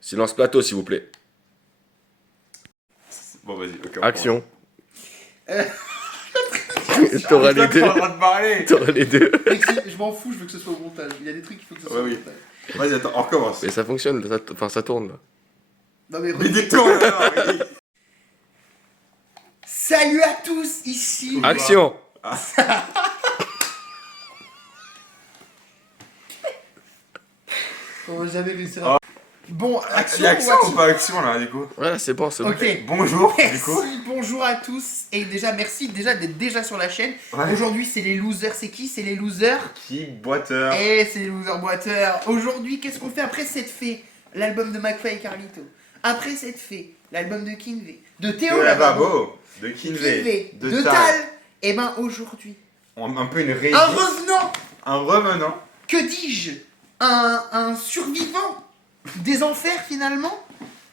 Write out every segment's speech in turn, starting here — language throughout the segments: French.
Silence plateau, s'il vous plaît. Bon, vas-y, ok. Action. T'auras les deux. T'as le droit de parler. T'auras les deux. Je m'en fous, je veux que ce soit au montage. Il y a des trucs qu'il faut que ce soit Ouais, au oui. montage. Vas-y, attends, on recommence. Mais ça fonctionne, ça tourne là. Non mais, Mais détourne alors. Oui. Salut à tous, ici. Action. On va jamais réussir à... Bon, action Il y a ou action action ou pas action là, du coup? Voilà, c'est bon, c'est bon. Ok. Bonjour, du Merci, coup. bonjour à tous. Et déjà, merci déjà d'être déjà sur la chaîne. Ouais. Aujourd'hui, c'est les losers. C'est qui? C'est les losers. Kick boiteur. Et c'est les losers boiteurs. Aujourd'hui, qu'est-ce qu'on fait après cette fée? L'album de McFly et Carlito. Après cette fée, l'album de Kinvey. De Théo De Lavabo. Lavabo. De Kinvey. De Tal. Et ben aujourd'hui, Un peu une réédite. un revenant. Un revenant. Que dis-je? Un survivant des enfers finalement.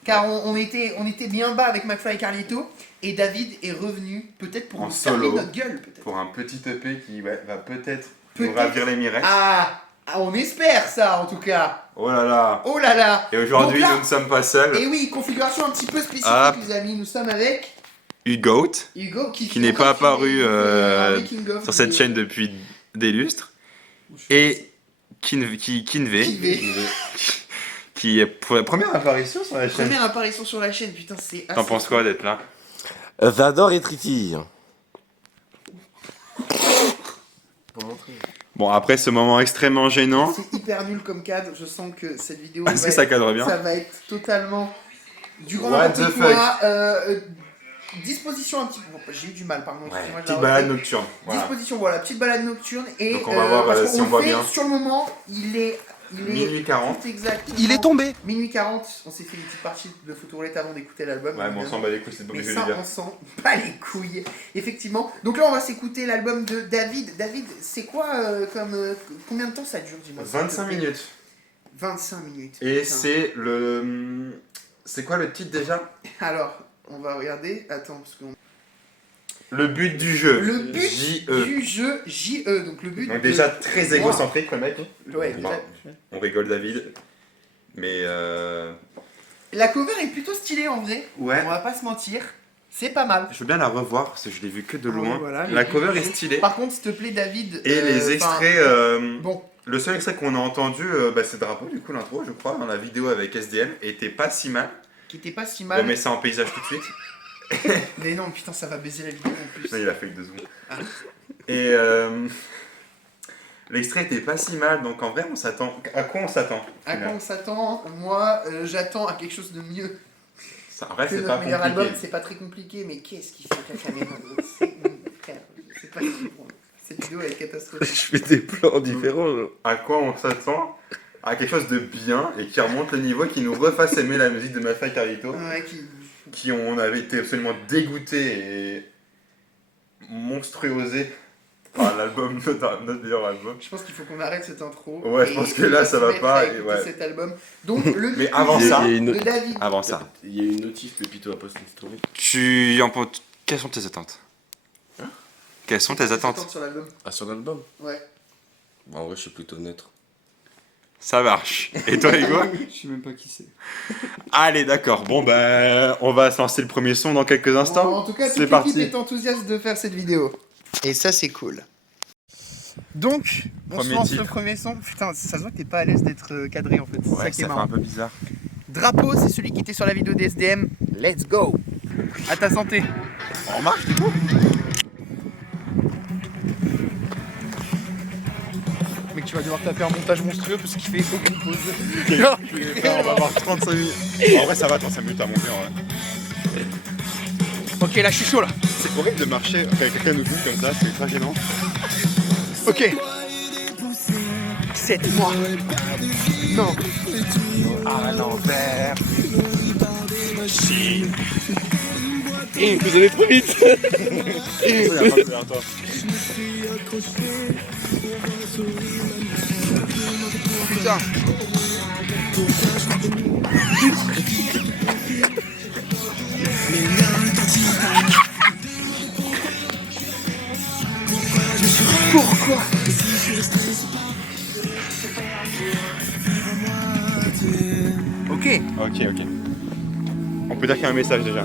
Car on était bien bas avec McFly et Carlito. Et David est revenu peut-être pour En nous fermer solo. notre gueule peut-être. Pour un petit EP qui va peut-être nous Peut-être. ravir les mirettes. Ah, on espère ça en tout cas. Oh là là. Oh là là. Et aujourd'hui, Donc là- nous ne sommes pas seuls. Et oui, configuration un petit peu spécifique Hop. les amis. Nous sommes avec Hugo, Hugo qui n'est pas apparu sur sur cette chaîne depuis des lustres. Et Kinvey, qui est pour la première apparition sur la chaîne. Première apparition sur la chaîne, putain c'est T'en penses quoi d'être là? J'adore et Triti. Bon, après ce moment extrêmement gênant, C'est hyper nul comme cadre, je sens que cette vidéo est-ce que ça cadre bien? ça va être totalement du grand What n'importe the quoi. Disposition un petit peu... Bon, j'ai eu du mal, pardon. excusez-moi, je la petite balade refais. nocturne. Voilà. Disposition, voilà, petite balade nocturne. Et Donc on va voir, parce si qu'on on voit fait, bien. sur le moment, il est Minuit 40. tout exactement. Il est tombé. Minuit 40, on s'est fait une petite partie de photorolette avant d'écouter l'album. Ouais, mais on s'en bat les couilles, c'est pas Mais obligé de ça, le dire. on s'en bat les couilles, effectivement. Donc là, on va s'écouter l'album de David. David, c'est quoi combien de temps ça dure, dis-moi? 25 minutes. 25 minutes. Et putain. c'est le... C'est quoi le titre déjà? Alors, on va regarder. Attends, parce qu'on... Le but du jeu. Le but J.E. du jeu JE. Donc le but Donc de- déjà très égocentrique le mec. Ouais, Bon, déjà. on rigole David. Mais La cover est plutôt stylée en vrai. ouais. On va pas se mentir. C'est pas mal. Je veux bien la revoir parce que je l'ai vue que de Ah loin. ouais, voilà, La mais- cover est stylée. Par contre, s'il te plaît, David. Et les enfin, extraits... Bon, Le seul extrait qu'on a entendu, c'est Drapeau, du coup, l'intro, je crois, dans la vidéo avec SDM, était pas si mal. qui était pas si On mal. met ça en paysage tout de suite. Mais non, putain, ça va baiser la vidéo en plus. Non, il a fait que 2 secondes. Ah. Et l'extrait était pas si mal, donc en vrai, on s'attend. À quoi on s'attend? À quoi on s'attend? Moi, j'attends à quelque chose de mieux Ça, en vrai, que c'est notre pas meilleur compliqué. album. C'est pas très compliqué, mais qu'est-ce qu'il fait avec la caméra gros? C'est pas bon. Cette vidéo est catastrophique. Je fais des plans différents. À quoi on s'attend? À quelque chose de bien et qui remonte le niveau, qui nous refasse aimer la musique de McFly et Carlito, Ouais, qui on avait été absolument dégoûtés et monstruosés par l'album, notre meilleur album. Je pense qu'il faut qu'on arrête cette intro. Ouais, je pense que là, ça va mettre pas, à et écouter ouais. cet album. Donc, le Mais avant Il y a- ça, il y a une- de David. avant ça, Il y a une notice de Pito à poster une story. quelles sont tes attentes? Hein? Quelles sont tes attentes? Sur l'album. Ah, sur l'album? Ouais. Bah, en vrai, je suis plutôt neutre. Ça marche. Et toi, Hugo? Je sais même pas qui c'est. Allez, d'accord. Bon, ben, on va se lancer le premier son dans quelques instants. Bon, en tout cas, toute c'est l'équipe parti. est enthousiaste de faire cette vidéo. Et ça, c'est cool. Donc, on Premier se lance titre. le premier son. Putain, ça se voit que t'es pas à l'aise d'être cadré en fait. C'est ça qui est marrant. peu bizarre. Drapeau, c'est celui qui était sur la vidéo des SDM. Let's go. À ta santé. On marche du coup? Mec, tu vas devoir taper un montage monstrueux parce qu'il fait aucune pause. On va avoir 35 minutes. En vrai, ça va, 35 minutes à monter en vrai. Ok, là, je suis chaud là. C'est horrible de marcher. Quand quelqu'un nous bouge comme ça, c'est très gênant. Ok. 7 mois. Non. À l'envers. Et vous allez trop vite. Putain. Pourquoi? Ok. Ok. Ok. On peut dire qu'il y a un message déjà.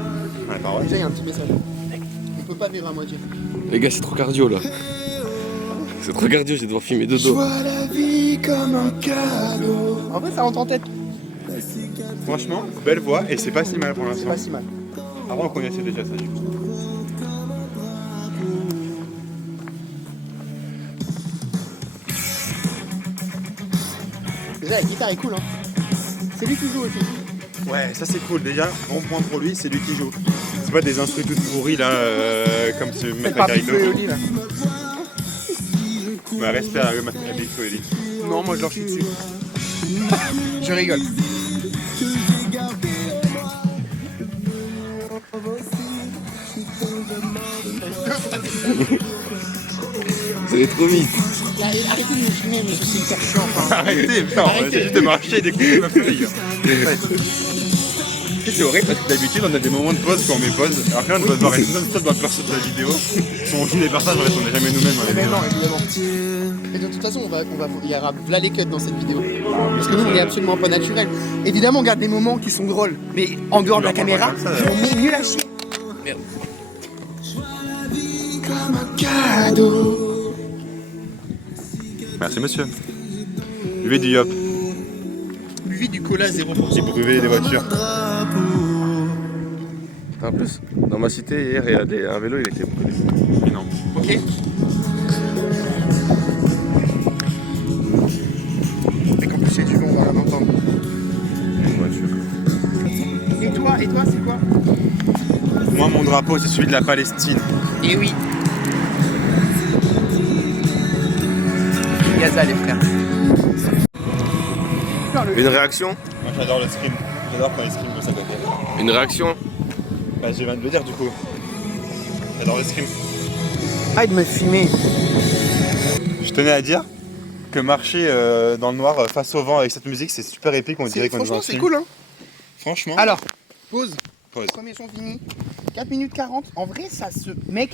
Dans la parole. Déjà, il y a un petit message. On peut pas vivre à moitié. Les gars, c'est trop cardio là. C'est trop cardio, je vais devoir filmer dodo. la vie comme un cadeau. En vrai, ça rentre en tête. Franchement, belle voix et c'est pas si mal pour C'est l'instant. pas si mal. Avant on connaissait déjà ça du coup. Déjà, la guitare est cool, hein. C'est lui qui joue aussi. Ouais, ça c'est cool. Déjà, bon point pour lui, c'est lui qui joue. C'est pas des instruments toutes pourris là, comme ce mec Pas Carito. Oli là. Bah, respect à Big Flo et Oli. Non, moi je leur suis dessus. Je rigole. Vous allez trop vite. Arrêtez de me filmer, mais c'est hyper chiant. Enfin. Arrêtez, putain, Arrêtez. c'est juste de marcher et d'écouter ma feuille. C'est horrible parce que d'habitude on a des moments de pause quand on met pause, alors que là on doit voir une non-stop dans le perso de la vidéo. Si on joue des personnages, en fait on n'est jamais nous-mêmes dans les Mais vidéos. non, évidemment. Et de toute façon, il y aura là les cuts dans cette vidéo. Parce que nous, on est absolument pas naturel. Évidemment, on garde des moments qui sont drôles, mais en dehors de la caméra, on est nul à chier. Merde. Comme un cadeau. Merci monsieur. Buvez du yop, Buvez du cola 0%. si vous brûlez des voitures. En plus, dans ma cité, hier, il y a un vélo, il était brûlé. Non. Ok. Et qu'en plus, c'est du bon, on va l'entendre. Une voiture. Et toi, c'est quoi? Moi mon drapeau c'est celui de la Palestine. Et oui. Gaza, les frères. Une réaction? Moi j'adore le scream. J'adore quand les screams de ça côté. Une réaction? Bah je viens de le dire du coup. J'adore le scream. Arrête de me filmer. Je tenais à dire que marcher dans le noir face au vent avec cette musique c'est super épique, on dirait qu'on est dans Franchement, un c'est film. cool, hein. Franchement. Alors, pause. Pause. Premier son fini. 4 minutes 40. En vrai, ça se. Mec,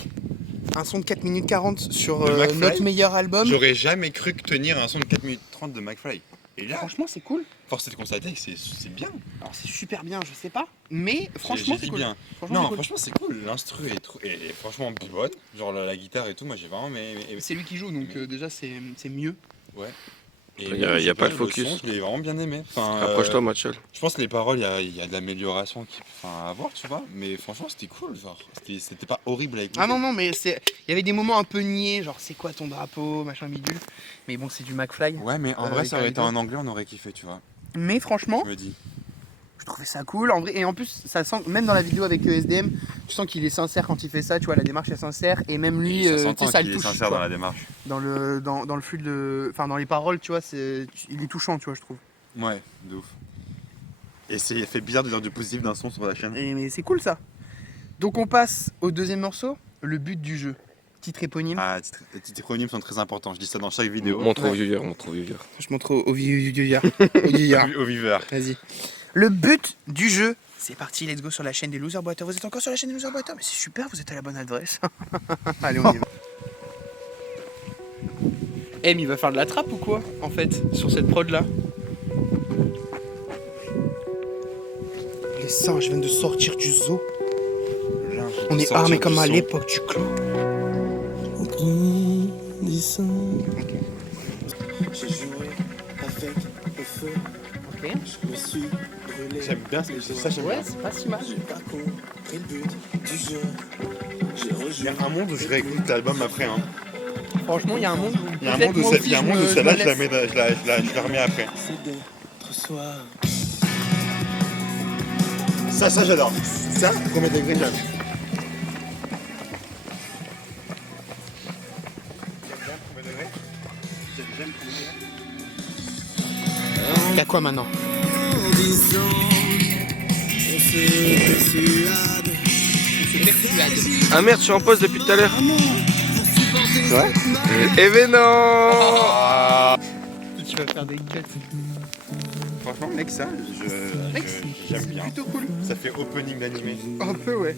un son de 4 minutes 40 sur De McFly. notre meilleur album. J'aurais jamais cru que tenir un son de 4 minutes 30 de McFly. Et là, Franchement, c'est cool. force est de constater que c'est bien. Alors, c'est super bien, je sais pas. Mais franchement, J'ai c'est dit cool. bien. Franchement, Non, c'est cool. franchement c'est cool. L'instru est franchement bonne. Genre la guitare et tout, moi j'ai vraiment C'est lui qui joue, donc déjà, c'est mieux. Ouais. Et Il y a pas de le focus. son, je l'ai vraiment bien aimé. Enfin, Approche-toi, Mathieu. je pense que les paroles, il y a de l'amélioration à voir, tu vois. Mais franchement, c'était cool. Genre, c'était pas horrible à écouter. Ah non, mais il y avait des moments un peu niais, genre c'est quoi ton drapeau, machin bidule. Mais bon, c'est du McFly. Ouais, mais en vrai, ça aurait été Carlito. en anglais, on aurait kiffé, tu vois. Mais franchement, Je me dis. je trouvais ça cool. En vrai, et en plus, ça sent, même dans la vidéo avec ESDM, tu sens qu'il est sincère quand il fait ça, tu vois, la démarche est sincère. Et même lui, ça tu s'entend sais, ça qu'il le est touche. sincère quoi. dans la démarche. Dans le flux de. Enfin, dans les paroles, tu vois, il est touchant, tu vois, je trouve. Ouais, de ouf. Et c'est fait bizarre de dire du positif d'un son sur la chaîne. Mais c'est cool ça. Donc, on passe au deuxième morceau, le but du jeu. Titre éponyme. Ah, les titres éponymes sont très importants. Je dis ça dans chaque vidéo. Montre au viewers, montre au viewers. Je montre au vieillard. Au vieillard. Au viveur. Vas-y. Le but du jeu, c'est parti, let's go sur la chaîne des Loser Boiters. Vous êtes encore sur la chaîne des Loser Boiters? Mais c'est super, vous êtes à la bonne adresse. Allez, on y va. M, il va faire de la trappe ou quoi, en fait, sur cette prod là? Les singes viennent de sortir du zoo. On est armés comme à l'époque du clan. J'ai joué avec le feu, Ok. je me suis brûlé. J'aime bien ça, j'aime Ouais, bien. c'est pas si mal. J'ai pas compris le but du jeu. J'ai Il y rejoué. a un monde où je réécoute l'album après. Hein. Franchement, il y a un monde. Il y a un peut-être monde où moi c'est- aussi, il y a un je monde où me- celle-là, je je me la mets, je la remets après. C'est d'être soi. Ça j'adore. Ça, premier degré, j'aime. Il y a quoi maintenant? Ah merde, je suis en pause depuis tout à l'heure. Ouais. Eh ben non. Tu vas faire des cuts. Franchement, mec, ça, j'aime bien. Plutôt cool. Ça fait opening d'animé. Un peu, ouais.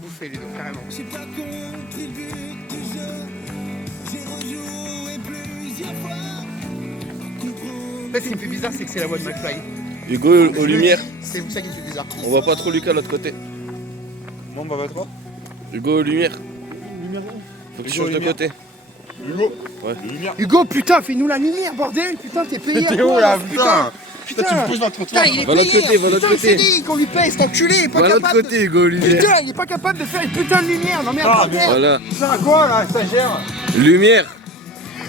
Bouffez les dos, carrément. fait, ce qui me fait bizarre, c'est que c'est la voix de McFly. Hugo aux lumières. C'est ça qui me fait bizarre. On voit pas trop Lucas de l'autre côté. Bon, bah, va toi. Hugo aux lumières. Faut que tu changes de côté. Hugo. Ouais. Lumière. Hugo, putain, fais-nous la lumière, bordel. Putain, t'es payé. T'es à où quoi, là, putain? Putain, Tu me pousses dans le trottoir. Putain, il est Va de l'autre payé. côté, va de l'autre Putain, côté. c'est dit qu'on lui paye, cet enculé. Il est pas Va de l'autre capable. côté, Hugo aux lumières. Putain, il est pas capable de faire une putain de lumière. Non, mais Ah, attends, merde. Voilà. Putain, quoi là, stagiaire? Lumière.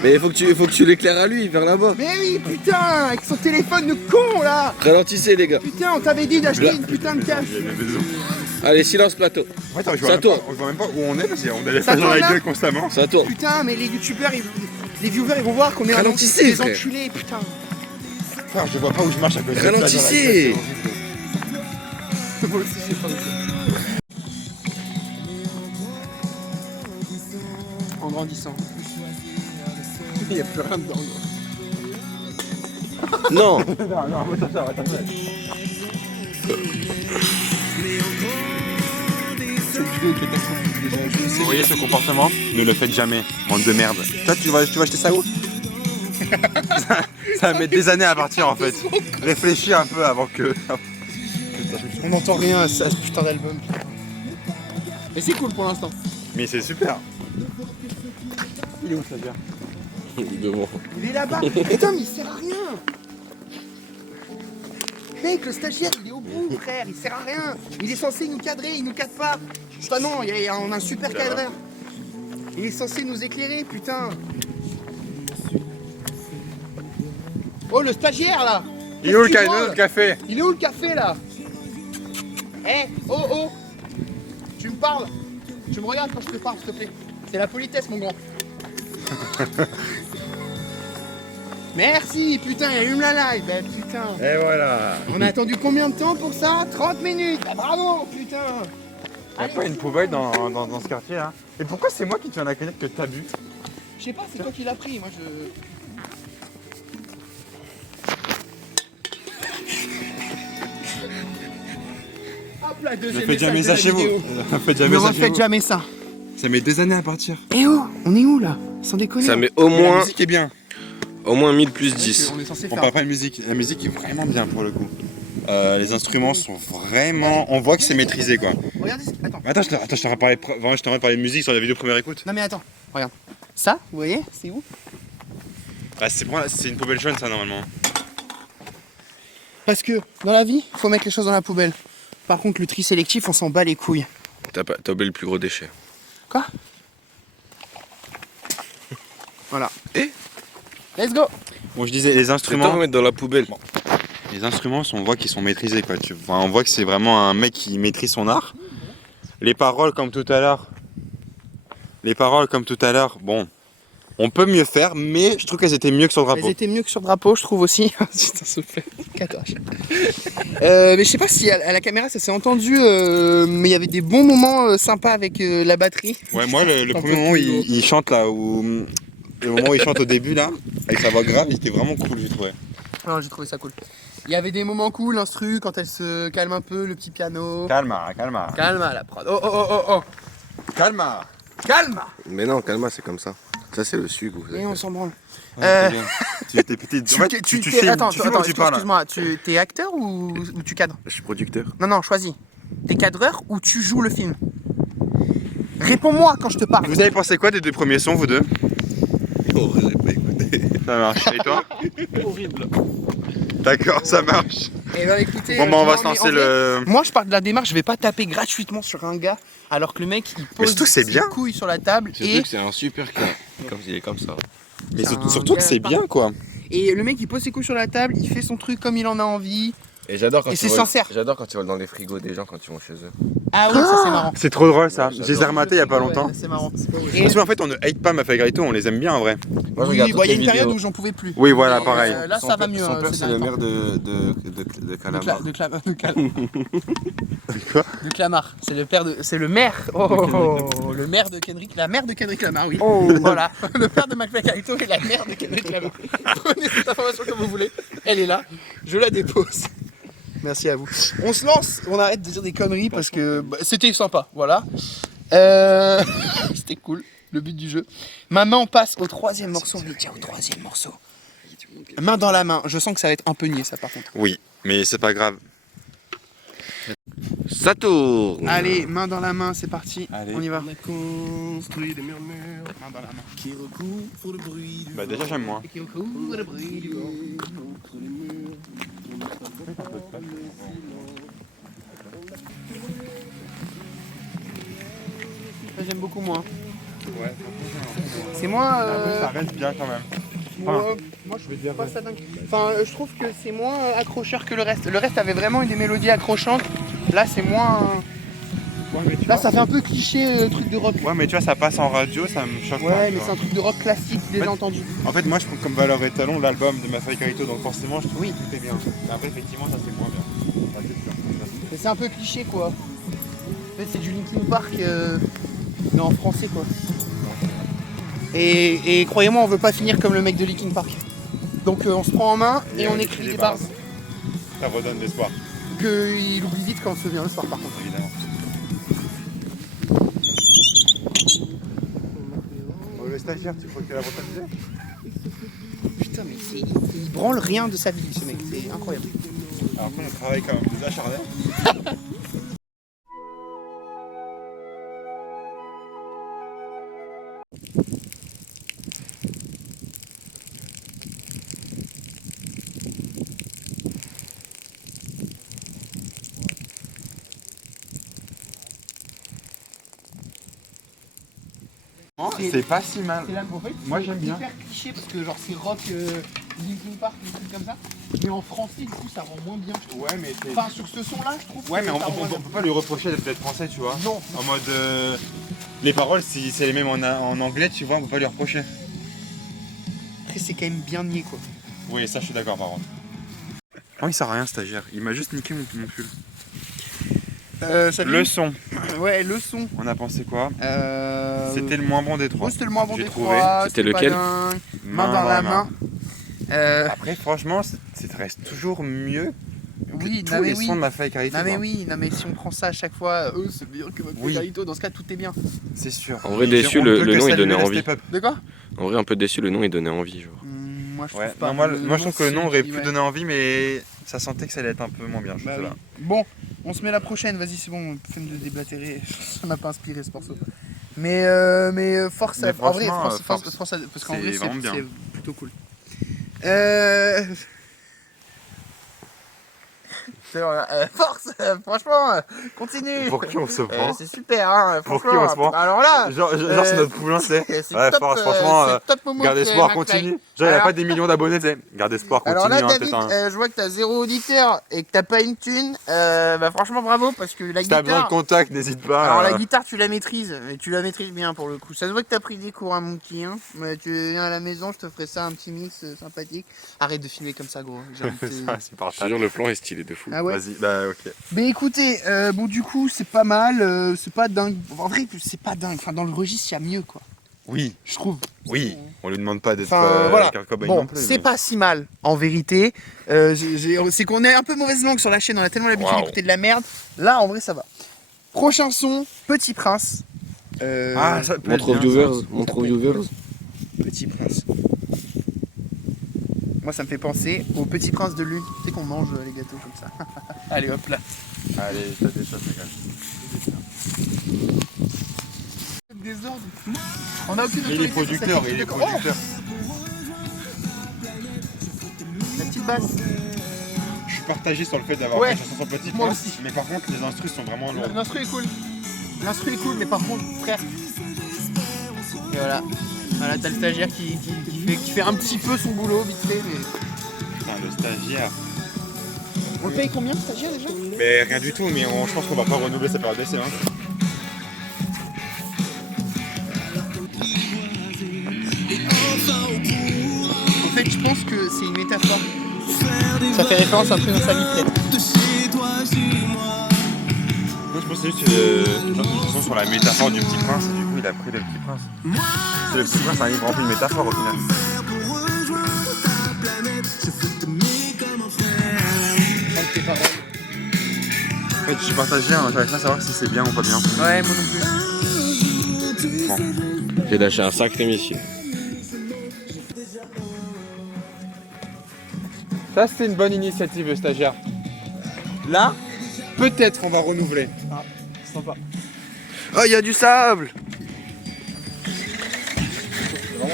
Mais il faut que tu l'éclaires à lui, vers là-bas. Mais oui, putain, avec son téléphone de con là. Ralentissez les gars. Putain, on t'avait dit d'acheter une putain de cache. Allez, silence plateau. Attends, je Ça vois même tourne. pas, on voit même pas où on est parce qu'on a les Ça flashs dans tourne, la là gueule constamment. Ça tourne. Putain, mais les youtubeurs, les viewers, ils vont voir qu'on est Ralentissez, des frère. enculés, putain. Frère, je vois pas où je marche à cause de ça. Ralentissez. Moi aussi, je sais pas. En grandissant. Il y a plus rien dedans. Non. Non, attends. Cette vidéo est catastrophique déjà. Je sais. Vous voyez ce comportement? Ne le faites jamais, bande de merde. Toi, tu vas acheter ça où? ça va mettre des années à partir en fait. Réfléchis un peu avant que. On n'entend rien à ce putain d'album. Mais c'est cool pour l'instant. Mais c'est super. Il est où ça vient? Devant. Il est là-bas. Et Tom, il sert à rien. Mec, le stagiaire, il est au bout, frère. Il sert à rien. Il est censé nous cadrer, il nous cadre pas. Putain, non, on a un super cadreur. Il est censé nous éclairer, putain. Oh, le stagiaire, là. Il est où Qu'est-ce que tu branles le café? Il est où le café, là? Eh, oh. Tu me parles. Tu me regardes quand je te parle, s'il te plaît. C'est la politesse, mon grand. Merci, putain, il allume la live, ben putain. Et voilà. On a attendu combien de temps pour ça? 30 minutes. Bah, bravo, putain. Y'a pas une poubelle dans ce quartier là? Et pourquoi c'est moi qui te viens la canette que t'as bu? Je sais pas, c'est toi qui l'as pris, moi je... Hop là, Ne deuxième faites jamais message de ça la chez vous. vidéo. Ne faites Ne jamais ça chez refaites vous. jamais ça. Ça met des années à partir. Eh oh, on est où là? Sans déconner. Ça met au La moins musique est bien. 1000 plus 10. On est censé On faire... parle pas de musique. La musique est vraiment bien pour le coup. Les instruments sont vraiment. On voit que c'est maîtrisé quoi. Regardez ce... Attends. Attends, je t'aurais parlé de musique sur la vidéo première écoute. Non mais attends, regarde. Ça, vous voyez, c'est où? Ah, c'est une poubelle jaune ça normalement. Parce que dans la vie, faut mettre les choses dans la poubelle. Par contre, le tri sélectif, on s'en bat les couilles. T'as oublié le plus gros déchet. Quoi? Voilà. Et Let's go. Bon, je disais, les C'est toi instruments. mettre dans la poubelle. Les instruments, on voit qu'ils sont maîtrisés quoi. Enfin, on voit que c'est vraiment un mec qui maîtrise son art. Les paroles comme tout à l'heure. Bon, on peut mieux faire, mais je trouve qu'elles étaient mieux que sur le Elles drapeau. étaient mieux que sur le drapeau, je trouve aussi. Putain, s'il te plaît. Mais je sais pas si à la caméra ça s'est entendu, mais il y avait des bons moments sympas avec la batterie. Ouais, moi, le Un premier peu moment où plus il chante là, le moment où il chante au début là, avec sa voix grave, il était vraiment cool, j'ai trouvé. Non, j'ai trouvé ça cool. Il y avait des moments cool, l'instru, quand elle se calme un peu, le petit piano. Calma. Calme la prod. Oh. Calma. Calme. Mais non, calma, c'est comme ça. Ça, c'est le sucre. Vous Et avez on fait. s'en branle. Tu étais petit. En fait, tu filmes, attends, tu filmes ou tu parles? excuse-moi, tu es acteur ou tu cadres? Je suis producteur. Non, choisis. T'es cadreur ou tu joues le film? Réponds-moi quand je te parle. Vous avez pensé quoi des deux premiers sons, vous deux? Oh, j'ai pas écouté. Ça marche. Et toi? Horrible. D'accord, ça marche. Eh ben écoutez, Bon, bah, on va non, se mais lancer en vrai, le. Moi je pars de la démarche, je vais pas taper gratuitement sur un gars alors que le mec il pose surtout, c'est ses bien. couilles sur la table Surtout que c'est un super cas. Comme il est comme ça. Mais C'est un surtout que gars c'est bien quoi. et le mec il pose ses couilles sur la table, il fait son truc comme il en a envie. Et j'adore quand Et ils c'est volent- sincère. J'adore quand ils volent dans les frigos des gens quand ils vont chez eux. Ah oui, ça c'est marrant. C'est trop drôle ça. Ouais, Je les ai j'adore. rematés il y a pas longtemps. Ouais, c'est marrant. Et Parce qu'en fait, on ne hate pas Mafia Garito, on les aime bien en vrai. Moi, je oui, regarde bah, toutes il y a les une période vidéos. où j'en pouvais plus. Oui, voilà, Mais, pareil. là ça va mieux. Son père, ces c'est le derniers maire de Calamar. de Clamart. Quoi? De Clamart. C'est le maire. Oh, le maire de Kendrick. La mère de Kendrick Lamar, oui. Oh. Voilà. Le père de McFly Carito et la mère de Kendrick Lamar. Prenez cette information comme vous voulez. Elle est là. Je la dépose. Merci à vous. On se lance. On arrête de dire des conneries parce que bah, c'était sympa. Voilà. C'était cool. Le but du jeu. Maintenant, on passe au troisième morceau. On est déjà au troisième morceau. Main dans la main. Je sens que ça va être un peu niais ça par contre. Oui, mais c'est pas grave. Ça tourne. Allez, main dans la main, c'est parti. Allez. On y va. On a construit des murmures Main dans la main. qui recouvrent le bruit du Bah déjà j'aime moins. Et qui recouvre le bruit du vent. entre les murs. Ça, j'aime beaucoup moins. Ouais. C'est moins. Ça reste bien quand même. Moi je veux pas ça dingue. Enfin, je trouve que c'est moins accrocheur que le reste. Le reste avait vraiment des mélodies accrochantes. Là, c'est moins. Là, ça fait un peu cliché truc de rock. Ouais, mais tu vois, ça passe en radio, ça me choque pas. Ouais, tu mais vois. c'est un truc de rock classique déjà Ouais. entendu. En fait, moi je prends comme valeur étalon l'album de Mafia Carito, donc forcément je trouve Oui. que tout est bien. Mais après, effectivement, ça c'est moins bien. Ouais, c'est sûr. Mais c'est un peu cliché quoi. En fait, c'est du Linkin Park, mais en français quoi. Et croyez-moi, on veut pas finir comme le mec de Linkin Park. Donc on se prend en main et on écrit des barres. Ça redonne l'espoir, Qu'il oublie vite quand on se souvient le soir par contre. évidemment. Bon, le stagiaire, tu crois qu'il a rentabilisé? Putain, mais il branle rien de sa vie ce mec, c'est incroyable. Alors qu'on travaille quand même des acharnés. C'est pas si mal. C'est là en fait, Moi, c'est j'aime bien. hyper cliché parce que genre c'est rock, Linkin Park, des trucs comme ça. Mais en français du coup ça rend moins bien je trouve. Ouais, mais c'est. Enfin sur ce son là je trouve Ouais, que mais on ça rend moins peut pas lui reprocher d'être français, tu vois. bien. Non, En mode. Les paroles, si c'est les mêmes en anglais, tu vois, on peut pas lui reprocher. après c'est quand même bien niais quoi. Oui, ça je suis d'accord par contre. Oh, il sert à rien, stagiaire. Il m'a juste niqué mon pull. Le son, Ouais, le son. on a pensé quoi? C'était le moins bon des trois. Oh, c'était le moins bon J'ai des trouvé. trois. C'était pas lequel dingue. Main dans la main. Après, franchement, ça reste toujours mieux que Oui, tous non mais les oui. sons de ma faille Carito. Non mais oui, non mais si on prend ça à chaque fois, c'est meilleur que votre Oui. Carito, dans ce cas tout est bien. C'est sûr. En vrai, Et déçu, on ne le peut que nom, il saluer donnait le envie. step-up. De quoi En vrai, un peu déçu, le nom il donnait envie. Genre. Moi je trouve Ouais, pas. non, moi je trouve que le nom aurait pu ouais. donner envie, mais ça sentait que ça allait être un peu moins bien. Je Bah trouve oui. là. Bon, on se met la prochaine, vas-y c'est bon, film de déblatérer, ça m'a pas inspiré ce morceau. Mais force Mais à... En vrai, franchement, force à... Parce qu'en c'est vrai vraiment bien. c'est plutôt cool. Force, franchement, continue. Pour qui on se prend? C'est super, hein, Pour qui franchement. on se prend? Alors là, Genre, c'est notre poulain, c'est. c'est Ouais, top, force, franchement, c'est top moment garde que espoir, McFly. continue. Genre, il a Alors- pas des millions d'abonnés, tu sais. Garde espoir, continue. Alors là, hein, David, peut-être un- je vois que t'as 0 auditeur et que t'as pas une thune. Bah franchement, bravo parce que la Si t'as besoin de guitare. contact, n'hésite pas. Alors la guitare, tu la maîtrises, et tu la maîtrises bien pour le coup. Ça se voit que t'as pris des cours à mon petit, hein. Mais tu viens à la maison, je te ferai ça un petit mix sympathique. Arrête de filmer comme ça, gros. J'ai envie de te- C'est par Je te jure, le plan est stylé de fou. Ah ouais. Vas-y, bah ok. Mais écoutez, bon du coup, c'est pas mal, c'est pas dingue. En vrai, c'est pas dingue. Enfin, dans le registre, il y a mieux, quoi. Oui, Je trouve. oui. On lui demande pas d'être Enfin, voilà. avec un cowboy Bon, non plus. c'est mais- pas si mal, en vérité. C'est qu'on est un peu mauvaise langue sur la chaîne, on a tellement l'habitude Waouh. d'écouter de la merde. Là, en vrai, ça va. Prochain son, Petit Prince. Ah, ça peut Montre aux être bien, viewers, ça. montre aux viewers. Petit Prince. Moi, ça me fait penser au Petit Prince de Lune. Tu sais qu'on mange les gâteaux comme ça. Allez, hop là. Allez, t'as des choses, les gars. Désordre. On a aucune Il est autorité sur cette producteur, équipe il est de- Oh, producteur. la petite basse. Je suis partagé sur le fait d'avoir Ouais. fait une chanson sur Petit Moi Prince, aussi. mais par contre, les instrus sont vraiment lourds. L'instru est cool. L'instru est cool, mais par contre, frère. Et voilà. Voilà, t'as le stagiaire qui fait un petit peu son boulot, vite fait, mais. Putain, le stagiaire. On le paye combien, le stagiaire déjà? Mais rien du tout, mais je pense qu'on va pas renouveler sa période d'essai. Hein. En fait, je pense que c'est une métaphore. Ça fait référence un peu à sa vie, peut-être. Moi, je pense que c'est juste une chanson sur la métaphore du Petit Prince, et du coup, il a pris le Petit Prince. C'est le Petit Prince, c'est un livre rempli de métaphores au final. En fait, je suis partagé, hein, j'arrive pas à savoir si c'est bien ou pas bien. Ouais, moi non plus. J'ai lâché un sacré missile. Ça, c'était une bonne initiative, le stagiaire. Là, peut-être on va renouveler. Sympa. Oh, il y a du sable. C'est vraiment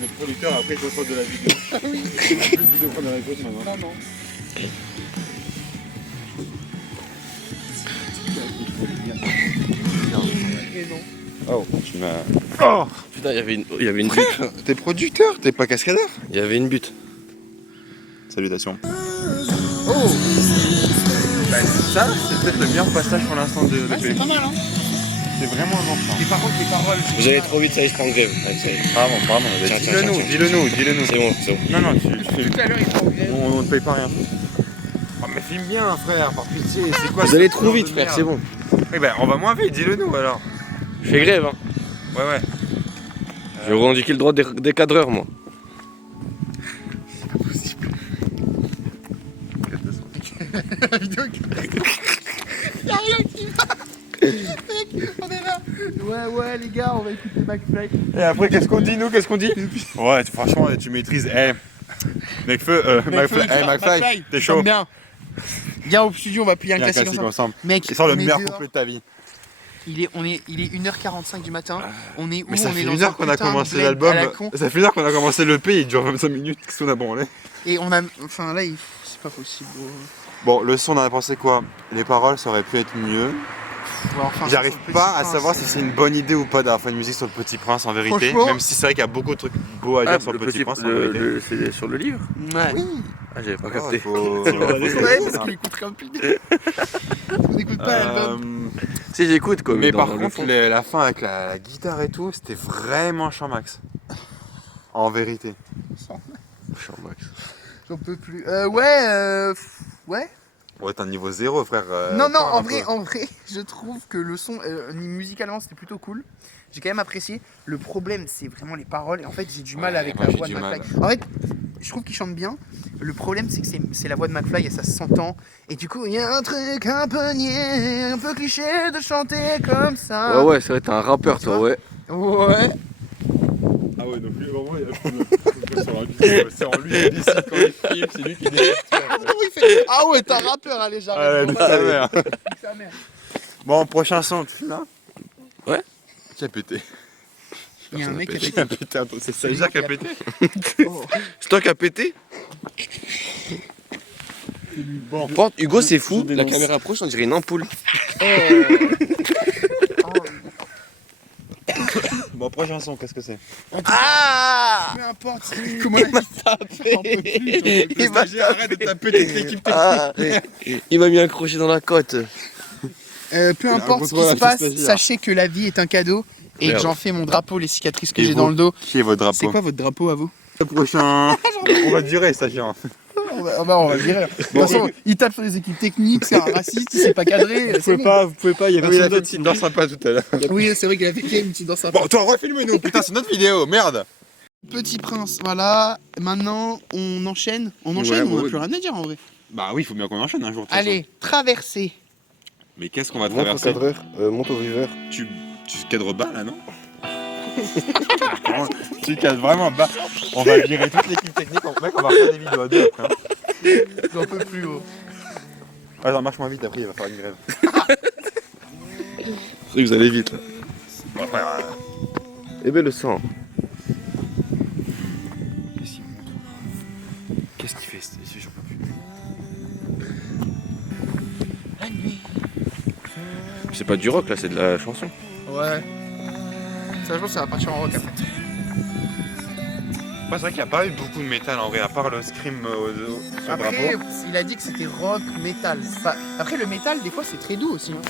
notre producteur après il reçoit de la vidéo. Oui. Plus de vidéo qu'on aurait fait maintenant. Non. Oh, tu m'as. Oh, Putain, il y avait une butte. t'es producteur, t'es pas cascadeur. Il y avait une butte. Salutations. Oh, Bah, ça, c'est peut-être le meilleur passage pour l'instant de ouais, c'est l'EP. pas mal, hein. C'est vraiment un enfant. Et par contre, les paroles. Vous allez trop vite, ça y est, je prends grève. Allez, ça y est. Pardon. Tiens, Dis-le-nous, tiens. dis-le-nous. C'est bon, c'est bon. Non, non, tu Tout à l'heure, ils sont en grève. on ne paye pas rien. Oh, mais filme bien, frère, par pitié. C'est quoi Vous ce allez genre trop vite, de frère, merde c'est bon. Oui, bah, on va moins vite, dis-le-nous alors. Je fais grève, hein. Ouais. Je vais revendiquer le droit des cadreurs, moi. La vidéo qui... Y'a rien qui va. Mec, on est là. Ouais, les gars, on va écouter McFly. Et après, qu'est-ce qu'on dit, nous? Qu'est-ce qu'on dit? Ouais, franchement, tu maîtrises. Necfeu, McFly, t'es chaud. Bien. Viens au studio, on va plier un Viens, classique ensemble. ensemble. Mec, Et sort le on est meilleur dehors. couplet de ta vie. Il est 1h45 du matin. On est où? Mais ça on fait est une dans un heure qu'on a putain de commencé bled l'album. à la con. Ça fait une heure qu'on a commencé l'EP, il dure 25 minutes. Qu'est-ce qu'on a branlé? Et on a. Enfin là, c'est pas possible. Gros. Bon, le son, on en a pensé quoi? Les paroles, ça aurait pu être mieux. Ouais, enfin, J'arrive sur le pas Petit à Prince, savoir si c'est une bonne idée ou pas d'avoir fait une musique sur le Petit Prince en vérité. Franchement- Même si c'est vrai qu'il y a beaucoup de trucs beaux à dire sur le Petit Prince en vérité. C'est sur le livre? Ouais. Ah, j'avais pas Ah, capté. faut- Ouais, parce qu'il écoute comme plus. On n'écoute pas l'album. Si, j'écoute quoi. Mais dans par le contre, fond. la fin avec la guitare et tout, c'était vraiment Champ Max. En vérité. Champ-Max. J'en peux plus. Ouais. Ouais, t'es un niveau 0, frère. Non, parle en un peu. vrai, je trouve que le son, musicalement, c'était plutôt cool. J'ai quand même apprécié. Le problème, c'est vraiment les paroles. Et en fait, j'ai du mal Ouais, avec moi, la j'ai voix de du McFly. mal. En fait, je trouve qu'il chante bien. Le problème, c'est que c'est la voix de McFly et ça s'entend. Et du coup, il y a un truc un peu niais, un peu cliché de chanter comme ça. Ouais, c'est vrai, t'es un rappeur, toi, ouais. Ouais. Ah ouais, donc lui, vraiment, il y a c'est en lui qui décide quand il filme, c'est lui qui décide. Ah ouais, t'es un rappeur, allez, Ah ouais, j'arrête. nique ta mère. Nique sa mère. Bon, prochain son, tu filmes là? Ouais. Qui a pété? Il y a un mec Qui a pété, attends, c'est ça qui a pété? C'est toi qui as pété? Bon. Par contre, Hugo, c'est fou. La caméra approche, on dirait une ampoule. Bon, prochain son, qu'est-ce que c'est? Ah! Peu importe, comment la Il m'a Arrête de taper toute l'équipe Ah, il m'a mis un crochet dans la côte. Peu importe ce qui se passe, sachez que la vie est un cadeau et que Merde. j'en fais mon drapeau, les cicatrices que Et j'ai vous dans le dos. Qui est votre drapeau? C'est quoi votre drapeau à vous? le prochain? On va durer, stagiaire. On va virer. De toute façon, il tape sur les équipes techniques, c'est un raciste, il s'est pas cadré. Vous pouvez pas, il y a personne d'autre qui danse sympa tout à l'heure. Oui, c'est vrai qu'il a fait quand même une petite danse sympa. Bon, toi, refilme-nous, putain, c'est notre vidéo, merde! Petit Prince, voilà. Maintenant, on enchaîne. On enchaîne, Ouais, on n'a ouais. plus rien à dire en vrai. Bah oui, il faut bien qu'on enchaîne un jour. de toute façon. Allez, traverser. Mais qu'est-ce qu'on va Monte au traverser? cadreur, monte au viveur. Tu cadres bas là, non? Tu cadres vraiment bas. On va virer toute l'équipe technique. Mec, on va faire des vidéos à deux après. Hein. J'en peux plus haut. Attends, marche moins vite après, il va faire une grève. C'est que vous allez vite là. Bon, après, Eh ben le sang. qu'est-ce qu'il fait? J'en peux plus. La nuit. C'est pas du rock là, c'est de la chanson. Ouais. Ça, je pense que ça va partir en rock après. C'est vrai qu'il n'y a pas eu beaucoup de métal en vrai, à part le scream sur le Après, drapeau. il a dit que c'était rock, métal. Enfin, après, le métal, des fois, c'est très doux aussi. Hein.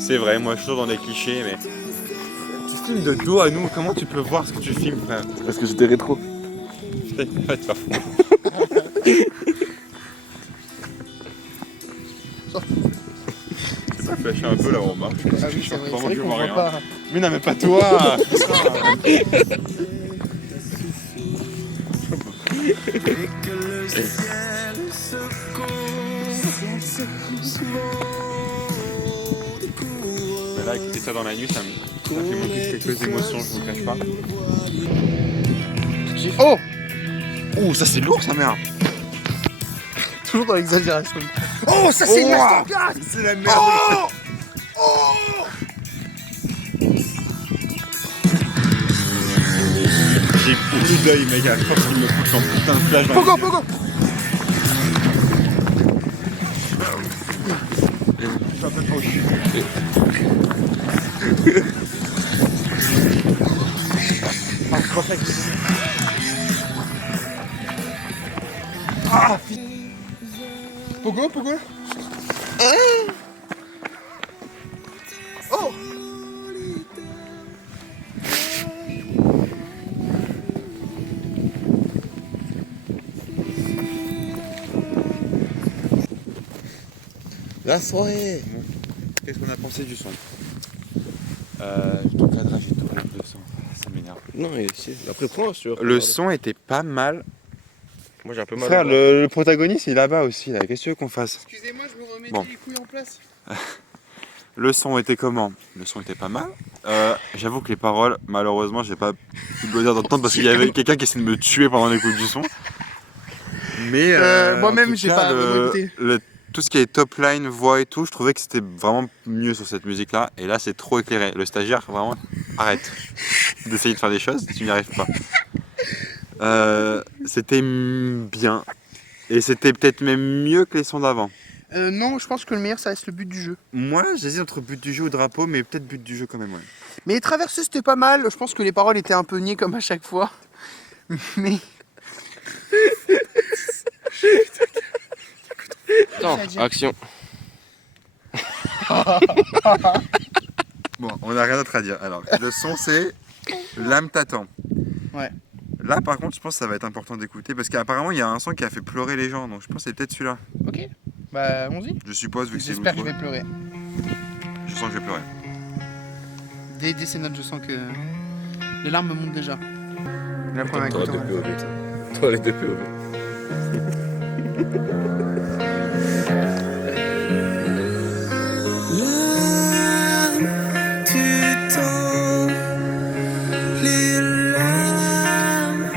C'est vrai, moi je suis toujours dans les clichés, mais. Tu filmes de dos à nous, comment tu peux voir ce que tu filmes, frère? Parce que j'étais rétro. Putain, tu vas fou. C'est pas flasher un peu là où on marche. Ah oui, c'est vrai, Vraiment, c'est vrai je qu'on vois voit rien. pas. Mais non, mais pas toi! Mais là, écouter ça dans la nuit, ça fait monter quelques émotions, je vous le cache pas. Oh! Ouh, ça c'est lourd, sa mère! Toujours dans l'exagération. Oh, ça c'est une masterclass. C'est la merde. J'ai plus d'œil, mec, à force qu'il me fout son putain de flash. Pogo, Pogo. Je suis un peu trop chier. Ah, je pensais que c'était- Ah, putain. Pogo, Pogo. Oh. La soirée. Qu'est-ce qu'on a pensé du son Ton cadrage et tout, le son, ça m'énerve. Non, et si. Après, prends sur. Le son était pas mal. Moi, j'ai un peu mal. Frère, au bras. le protagoniste il est là-bas aussi, là. Qu'est-ce que tu veux qu'on fasse? Excusez-moi, je me remettais Bon. les couilles en place. Le son était comment? Le son était pas mal. J'avoue que les paroles, malheureusement, j'ai pas eu le plaisir d'entendre parce qu'il y avait quelqu'un qui essayait de me tuer pendant l'écoute du son. Mais Moi-même, en tout j'ai cas, pas vraiment écouté. tout ce qui est top line, voix et tout, je trouvais que c'était vraiment mieux sur cette musique-là. Et là, c'est trop éclairé. Le stagiaire, vraiment, arrête d'essayer de faire des choses, tu n'y arrives pas. C'était bien. Et c'était peut-être même mieux que les sons d'avant. Non, je pense que le meilleur, ça reste le but du jeu. Moi, j'hésite entre but du jeu ou drapeau, mais peut-être but du jeu quand même, ouais. Mais les traversées, c'était pas mal. Je pense que les paroles étaient un peu niées comme à chaque fois. Mais Attends, action. Bon, on n'a rien d'autre à dire. Alors, le son, c'est L'âme t'attend. Ouais. Là, par contre, je pense que ça va être important d'écouter parce qu'apparemment, il y a un son qui a fait pleurer les gens. Donc, je pense que c'est peut-être celui-là. ok, bah allons-y. Je suppose, vu que c'est J'espère que je l'outro. vais pleurer. Je sens que je vais pleurer. Dès ces notes, je sens que les larmes me montent déjà. La première Toi, écoute, les on va- POV, ça. Toi, les deux POV. Tu tends les larmes,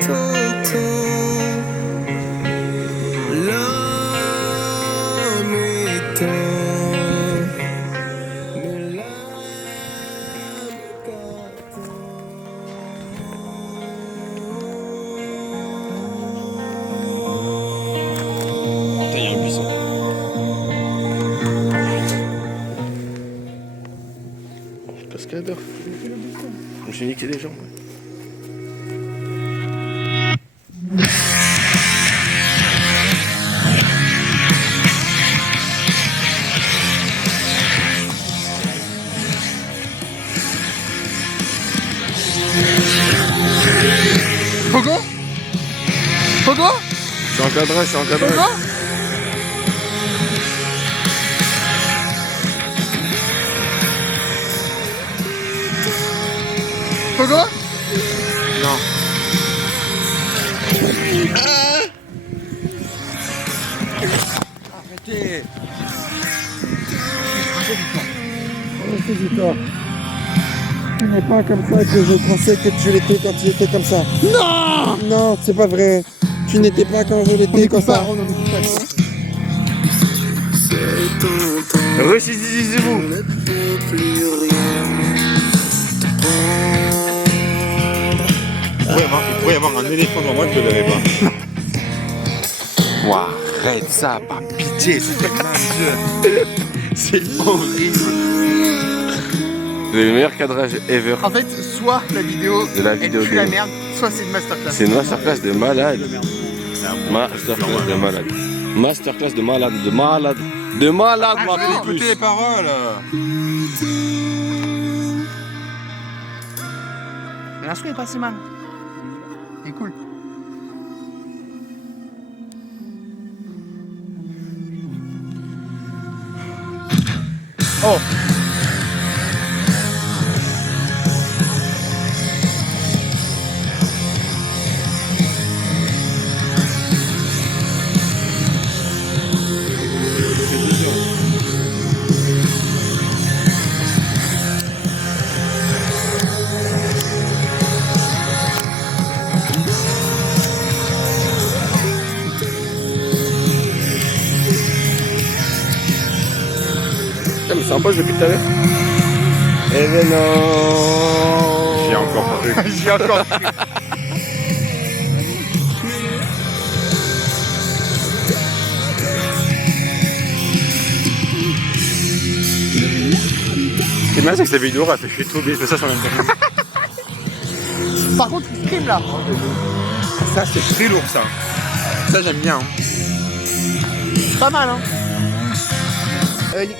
t'entends l'homme étant mes larmes Putain, il y a un buisson. Parce qu'elle adore. Je me suis niqué les jambes. Pogo Pogo Je suis encadré, je suis encadré. Pogo Pogo Non. Arrêtez. Tu n'es pas comme ça que je pensais que tu l'étais quand tu étais comme ça. Non! Non, c'est pas vrai. Tu n'étais pas quand je l'étais comme ça. c'est ton temps, Ressaisissez-vous. on ne peut plus rien te prendre. Il pourrait y avoir un éléphant devant moi que je ne verrais pas. Ouah, arrête ça, par pitié, c'est pas mal. C'est horrible. Le meilleur cadrage ever. En fait, soit la vidéo, De la elle vidéo pue la game. merde, soit c'est une masterclass. C'est une masterclass de malade. Masterclass de malade. Masterclass de malade, de malade. De malade, ma non. puce. Écoutez les paroles. Mais l'instru est pas si mal. Il est cool. Oh sens pas depuis tout à l'heure. Eh ben non. J'ai encore cru. J'ai encore cru. Ce qui est bien, c'est que cette vidéo, elle fait chier tout, mais je fais ça sur le même temps. Par contre, il crime là. Ça, c'est très lourd, ça. Ça, j'aime bien. Hein. C'est pas mal, hein.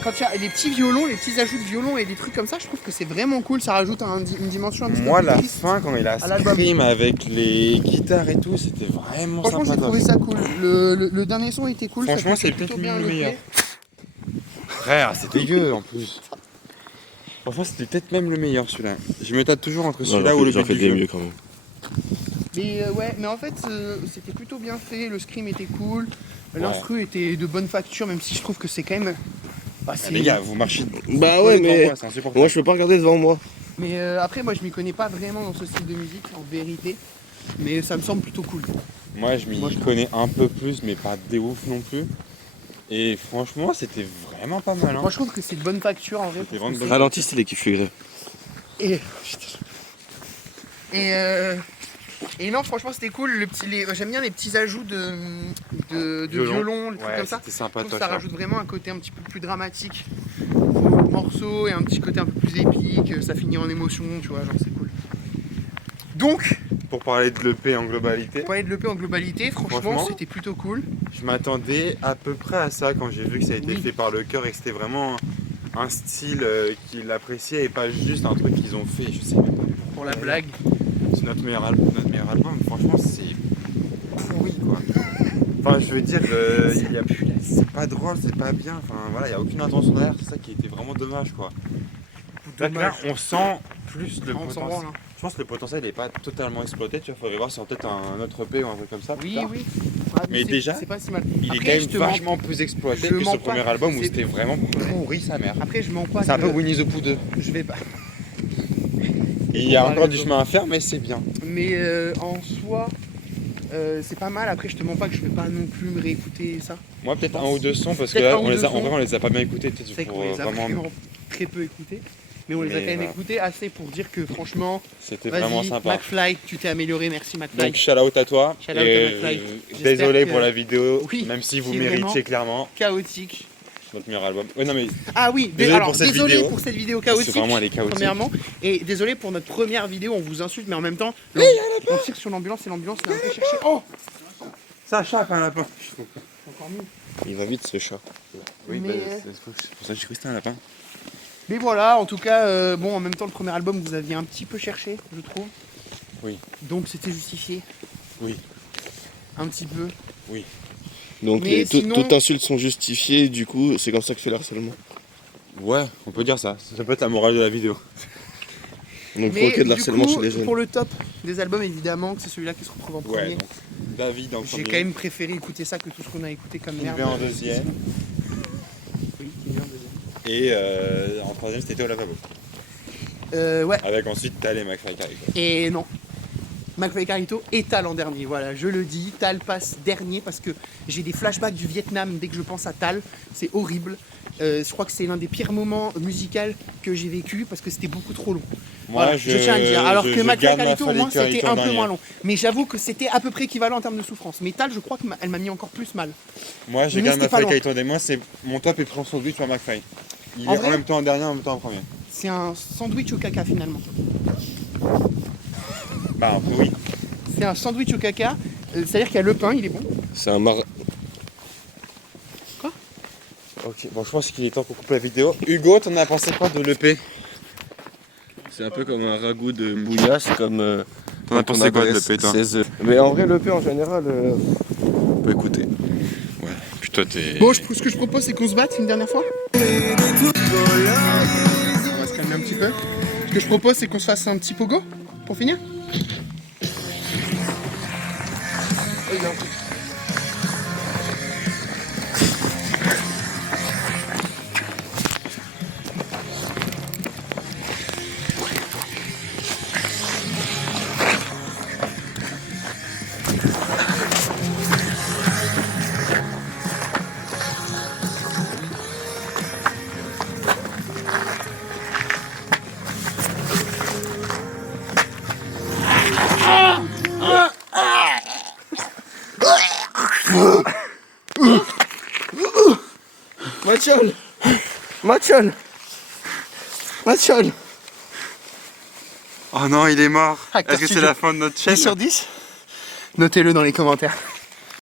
Quand il y a les petits violons, les petits ajouts de violon et des trucs comme ça, je trouve que c'est vraiment cool. Ça rajoute une dimension un petit Moi, peu la plus triste. fin, quand il a à l'album. scream avec les guitares et tout, c'était vraiment Franchement, sympa. j'ai trouvé ça cool. Le dernier son était cool. Franchement, ça c'est plutôt peut-être bien le loupé. meilleur. Frère, c'est dégueu en plus. Franchement, c'était peut-être même le meilleur celui-là. Je me tâte toujours entre celui-là ou le J'en but fais du des jeu. mieux quand même. Mais ouais, mais en fait, c'était plutôt bien fait. Le scream était cool. L'instru était de bonne facture, même si je trouve que c'est quand même. Bah, Ah, les gars, vous marchez. Bah ouais, mais c'est insupportable. moi je peux pas regarder devant moi. Mais après, moi, je m'y connais pas vraiment dans ce style de musique, en vérité. Mais ça me semble plutôt cool. Moi, je m'y connais un peu plus, mais pas des ouf non plus. Et franchement, c'était vraiment pas mal. Hein. Moi, je trouve que c'est de bonne facture en vrai. C'était vraiment de bonne Ralenti, c'est les kiffs gré. Et et non, franchement, c'était cool. J'aime bien les petits ajouts de violon, les trucs Ouais, comme ça. c'était sympa, Je trouve toi, que ça ça. rajoute vraiment un côté un petit peu plus dramatique au morceau et un petit côté un peu plus épique. Ça finit en émotion, tu vois, genre c'est cool. Donc, Pour parler de l'EP en globalité, pour parler de l'EP en globalité, franchement, Franchement, c'était plutôt cool. je m'attendais à peu près à ça quand j'ai vu que ça a été Oui. fait par le cœur et que c'était vraiment un style qu'ils appréciaient et pas juste un truc qu'ils ont fait, je sais même pas. Pour la blague. C'est notre meilleur album, franchement, c'est pourri quoi. Enfin, je veux dire, c'est pas drôle, c'est pas bien, enfin voilà, il n'y a aucune intention derrière, c'est ça qui était vraiment dommage quoi. Là, on sent plus le On s'en potentiel. branle, hein. Je pense que le potentiel n'est pas totalement exploité, tu vois, faudrait voir sur peut-être un autre EP ou un truc comme ça. plus Oui, tard. oui. Ah, Mais c'est- déjà, c'est pas si mal. Il est Après, quand je même te vachement plus exploité je que mens ce pas, premier album où c'est- c'était vraiment pourri sa mère. Après, je mens pas. C'est un que- peu Winnie the Pooh 2. Je vais pas. Et il y a parler encore de du ça. chemin à faire, mais c'est bien. Mais en soi, c'est pas mal. Après, je te mens pas que je vais pas non plus me réécouter ça. Moi, peut-être un ou deux sons, parce que Peut-être là, un ou deux en sons. vrai, on les a pas bien écoutés, peut-être C'est pour qu'on les a vraiment. vraiment très peu écoutés. Mais on les a Mais quand même voilà. écoutés assez pour dire que franchement, C'était vraiment vas-y, sympa. McFly, tu t'es amélioré, merci McFly. Donc, shout out à toi. Shout out à Et, McFly. désolé J'espère pour que- la vidéo, Oui, même si vous qui est méritez vraiment- clairement Chaotique. notre meilleur album. Ouais, non, mais Ah oui, Désolé alors pour cette désolé vidéo. pour cette vidéo c'est chaotique. vraiment elle est chaotique. Premièrement, et désolé pour notre première vidéo, on vous insulte, mais en même temps, on tire sur l'ambulance et l'ambulance l'a un peu cherché. Oh, Ça chape un lapin. c'est encore mieux. Il va vite ce chat. Oui, Mais- bah, c'est pour ça que j'ai cru que c'était un lapin. Mais voilà, en tout cas, bon, en même temps, le premier album, vous aviez un petit peu cherché, je trouve. Oui. Donc c'était justifié. Oui. Un petit peu. Donc Mais sinon- toutes insultes sont justifiées, du coup c'est comme ça que fait le harcèlement. Ouais, on peut dire ça. Ça peut être la morale de la vidéo. Donc Mais ok de du l'harcèlement coup, chez les jeunes. pour le top des albums, évidemment, que c'est celui-là qui se retrouve en Ouais, premier. donc David en J'ai premier. quand même préféré écouter ça que tout ce qu'on a écouté comme merde. Kinvé en deuxième. Oui, Kinvé en deuxième. Et en troisième, c'était au lavabo. Ouais, Avec ensuite Tal et McFly Carrico. et non. McFly Carito et Tal en dernier, voilà, je le dis. Tal passe dernier parce que j'ai des flashbacks du Vietnam dès que je pense à Tal. C'est horrible. Je crois que c'est l'un des pires moments musicaux que j'ai vécu parce que c'était beaucoup trop long. Moi, Voilà, je tiens à le dire. Alors que McFly garde Carito, au moins, c'était un peu dernier. moins long. Mais j'avoue que c'était à peu près équivalent en termes de souffrance. Mais Tal, je crois qu'elle m'a mis encore plus mal. Moi, je Mais garde c'était pas McFly loin. Carito des moi, c'est mon top est pris en sandwich sur McFly. Il En est vrai en même temps en dernier, en même temps en premier. C'est un sandwich au caca finalement. Bah, un peu oui. C'est un sandwich au caca. C'est-à-dire qu'il y a le pain, il est bon. C'est un mar... Ok, bon, je pense qu'il est temps qu'on coupe la vidéo. Hugo, t'en as pensé quoi de l'EP? C'est un peu comme un ragoût de bouillasse, comme... T'en as pensé quoi de l'EP, toi? 16 œufs. Mais en vrai l'EP en général, on peut écouter. Ouais, puis toi, t'es. Bon, ce que je propose, c'est qu'on se batte une dernière fois. On va se calmer un petit peu. Ce que je propose, c'est qu'on se fasse un petit pogo pour finir. Mathiol. Mathiol. Mathiol. Oh non, il est mort. Acteur Est-ce que c'est studio. la fin de notre 10 chaîne? sur 10. Notez-le dans les commentaires.